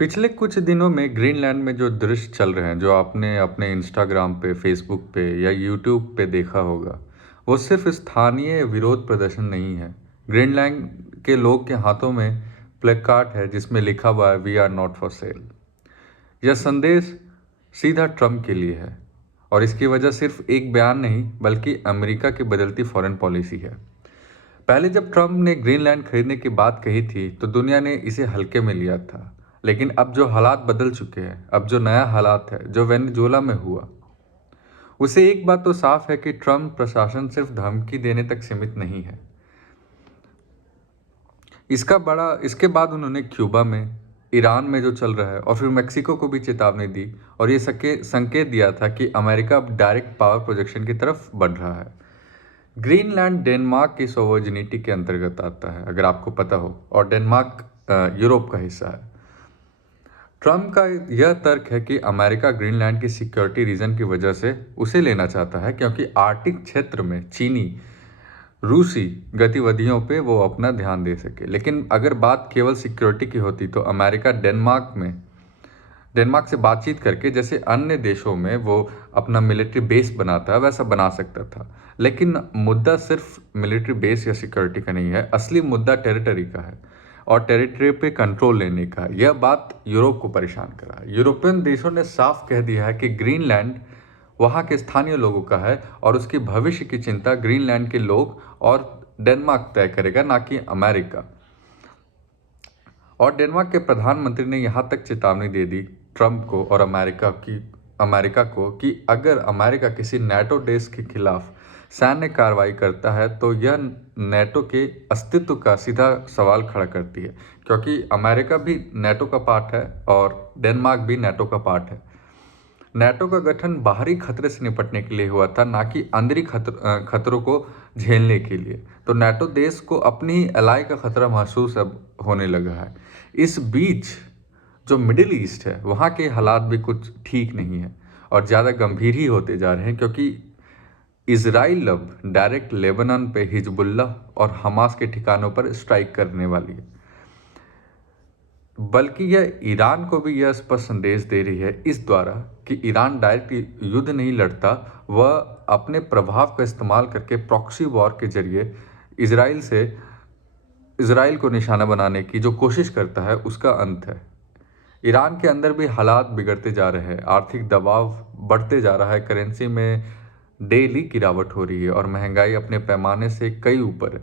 पिछले कुछ दिनों में ग्रीनलैंड में जो दृश्य चल रहे हैं, जो आपने अपने इंस्टाग्राम पे, फेसबुक पे या यूट्यूब पे देखा होगा, वो सिर्फ स्थानीय विरोध प्रदर्शन नहीं है। ग्रीनलैंड के लोग के हाथों में प्लेकार्ड है जिसमें लिखा हुआ है we are not for sale. यह संदेश सीधा ट्रम्प के लिए है और इसकी वजह सिर्फ एक बयान नहीं बल्कि अमेरिका की बदलती फॉरेन पॉलिसी है। पहले जब ट्रम्प ने ग्रीनलैंड खरीदने की बात कही थी तो दुनिया ने इसे हल्के में लिया था। लेकिन अब जो हालात बदल चुके हैं, अब जो नया हालात है जो वेनेजुएला में हुआ, उसे एक बात तो साफ है कि ट्रम्प प्रशासन सिर्फ धमकी देने तक सीमित नहीं है। इसके बाद उन्होंने क्यूबा में, ईरान में जो चल रहा है और फिर मेक्सिको को भी चेतावनी दी और ये संकेत दिया था कि अमेरिका अब डायरेक्ट पावर प्रोजेक्शन की तरफ बढ़ रहा है। ग्रीनलैंड डेनमार्क की सोवरेनिटी के अंतर्गत आता है, अगर आपको पता हो, और डेनमार्क यूरोप का हिस्सा है। ट्रम्प का यह तर्क है कि अमेरिका ग्रीनलैंड की सिक्योरिटी रीजन की वजह से उसे लेना चाहता है क्योंकि आर्कटिक क्षेत्र में चीनी रूसी गतिविधियों पे वो अपना ध्यान दे सके। लेकिन अगर बात केवल सिक्योरिटी की होती तो अमेरिका डेनमार्क से बातचीत करके, जैसे अन्य देशों में वो अपना मिलिट्री बेस बनाता है वैसा बना सकता था। लेकिन मुद्दा सिर्फ मिलिट्री बेस या सिक्योरिटी का नहीं है, असली मुद्दा टेरिटरी का है और टेरिटरी पे कंट्रोल लेने का। यह बात यूरोप को परेशान करा। यूरोपियन देशों ने साफ कह दिया है कि ग्रीनलैंड वहाँ के स्थानीय लोगों का है और उसके भविष्य की चिंता ग्रीनलैंड के लोग और डेनमार्क तय करेगा, ना कि अमेरिका। और डेनमार्क के प्रधानमंत्री ने यहाँ तक चेतावनी दे दी ट्रम्प को और अमेरिका को कि अगर अमेरिका किसी नेटो देश के खिलाफ सैन्य कार्रवाई करता है तो यह नेटो के अस्तित्व का सीधा सवाल खड़ा करती है, क्योंकि अमेरिका भी नेटो का पार्ट है और डेनमार्क भी नेटो का पार्ट है। नेटो का गठन बाहरी खतरे से निपटने के लिए हुआ था, ना कि अंदरी खतरों को झेलने के लिए। तो नेटो देश को अपनी ही एलाई का खतरा महसूस अब होने लगा है। इस बीच जो मिडिल ईस्ट है वहाँ के हालात भी कुछ ठीक नहीं है और ज़्यादा गंभीर ही होते जा रहे हैं, क्योंकि इजराइल अब डायरेक्ट लेबनान पे हिजबुल्लाह और हमास के ठिकानों पर स्ट्राइक करने वाली है। बल्कि यह ईरान को भी यह स्पष्ट संदेश दे रही है इस द्वारा कि ईरान डायरेक्ट युद्ध नहीं लड़ता, वह अपने प्रभाव का इस्तेमाल करके प्रॉक्सी वॉर के जरिए इजराइल को निशाना बनाने की जो कोशिश करता है उसका अंत है। ईरान के अंदर भी हालात बिगड़ते जा रहे हैं, आर्थिक दबाव बढ़ते जा रहा है, करेंसी में डेली गिरावट हो रही है और महंगाई अपने पैमाने से कई ऊपर है,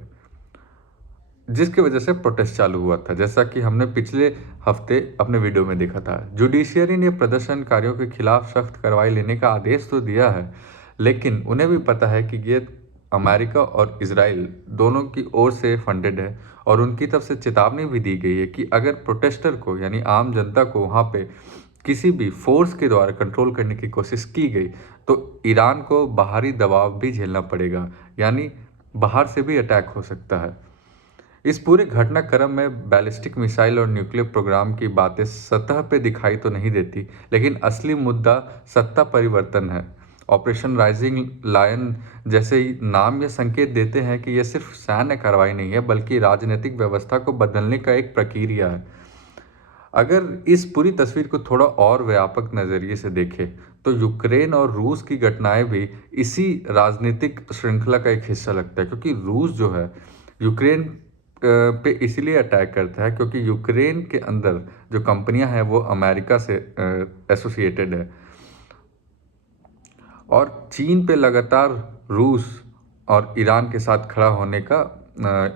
जिसकी वजह से प्रोटेस्ट चालू हुआ था, जैसा कि हमने पिछले हफ्ते अपने वीडियो में देखा था। जुडिशियरी ने प्रदर्शनकारियों के खिलाफ सख्त कार्रवाई लेने का आदेश तो दिया है, लेकिन उन्हें भी पता है कि ये अमेरिका और इजराइल दोनों की ओर से फंडेड है और उनकी तरफ से चेतावनी भी दी गई है कि अगर प्रोटेस्टर को यानी आम जनता को वहाँ पे किसी भी फोर्स के द्वारा कंट्रोल करने की कोशिश की गई तो ईरान को बाहरी दबाव भी झेलना पड़ेगा, यानी बाहर से भी अटैक हो सकता है। इस पूरे घटनाक्रम में बैलिस्टिक मिसाइल और न्यूक्लियर प्रोग्राम की बातें सतह पे दिखाई तो नहीं देती, लेकिन असली मुद्दा सत्ता परिवर्तन है। ऑपरेशन राइजिंग लायन जैसे ही नाम यह संकेत देते हैं कि यह सिर्फ सैन्य कार्रवाई नहीं है बल्कि राजनीतिक व्यवस्था को बदलने का एक प्रक्रिया है। अगर इस पूरी तस्वीर को थोड़ा और व्यापक नज़रिए से देखें तो यूक्रेन और रूस की घटनाएं भी इसी राजनीतिक श्रृंखला का एक हिस्सा लगता है, क्योंकि रूस जो है यूक्रेन पे इसलिए अटैक करता है क्योंकि यूक्रेन के अंदर जो कंपनियां हैं वो अमेरिका से एसोसिएटेड है और चीन पे लगातार रूस और ईरान के साथ खड़ा होने का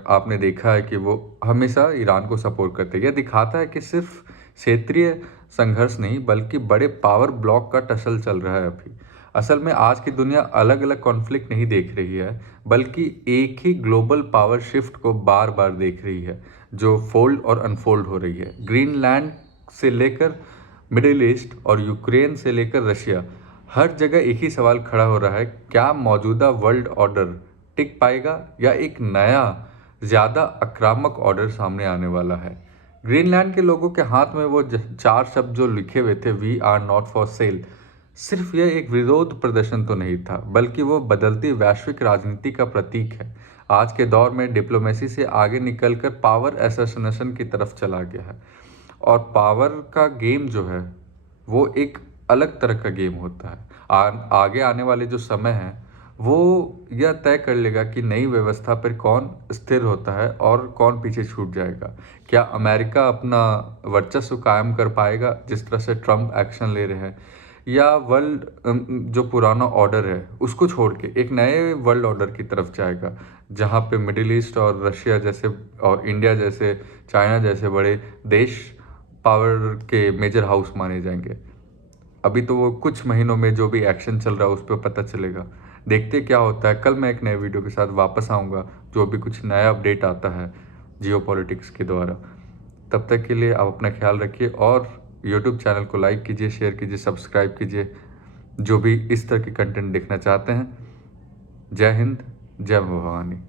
आपने देखा है कि वो हमेशा ईरान को सपोर्ट करते हैं। यह दिखाता है कि सिर्फ क्षेत्रीय संघर्ष नहीं बल्कि बड़े पावर ब्लॉक का टसल चल रहा है अभी। असल में आज की दुनिया अलग अलग कॉन्फ्लिक्ट नहीं देख रही है बल्कि एक ही ग्लोबल पावर शिफ्ट को बार बार देख रही है, जो फोल्ड और अनफोल्ड हो रही है। ग्रीनलैंड से लेकर मिडिल ईस्ट और यूक्रेन से लेकर रशिया, हर जगह एक ही सवाल खड़ा हो रहा है, क्या मौजूदा वर्ल्ड ऑर्डर टिक पाएगा या एक नया ज़्यादा आक्रामक ऑर्डर सामने आने वाला है। ग्रीनलैंड के लोगों के हाथ में वो चार शब्द जो लिखे हुए थे we are not for sale, सिर्फ यह एक विरोध प्रदर्शन तो नहीं था बल्कि वो बदलती वैश्विक राजनीति का प्रतीक है। आज के दौर में डिप्लोमेसी से आगे निकलकर पावर एसोसिएशन की तरफ चला गया है और पावर का गेम जो है वो एक अलग तरह का गेम होता है। आगे आने वाले जो समय है वो यह तय कर लेगा कि नई व्यवस्था पर कौन स्थिर होता है और कौन पीछे छूट जाएगा। क्या अमेरिका अपना वर्चस्व कायम कर पाएगा जिस तरह से ट्रम्प एक्शन ले रहे हैं, या वर्ल्ड जो पुराना ऑर्डर है उसको छोड़ के एक नए वर्ल्ड ऑर्डर की तरफ जाएगा, जहाँ पे मिडिल ईस्ट और रशिया जैसे और इंडिया जैसे, चाइना जैसे बड़े देश पावर के मेजर हाउस माने जाएंगे। अभी तो वो कुछ महीनों में जो भी एक्शन चल रहा है उस पर पता चलेगा। देखते क्या होता है। कल मैं एक नए वीडियो के साथ वापस आऊँगा जो भी कुछ नया अपडेट आता है जियो पॉलिटिक्स के द्वारा। तब तक के लिए आप अपना ख्याल रखिए और यूट्यूब चैनल को लाइक कीजिए, शेयर कीजिए, सब्सक्राइब कीजिए, जो भी इस तरह के कंटेंट देखना चाहते हैं। जय हिंद, जय भवानी।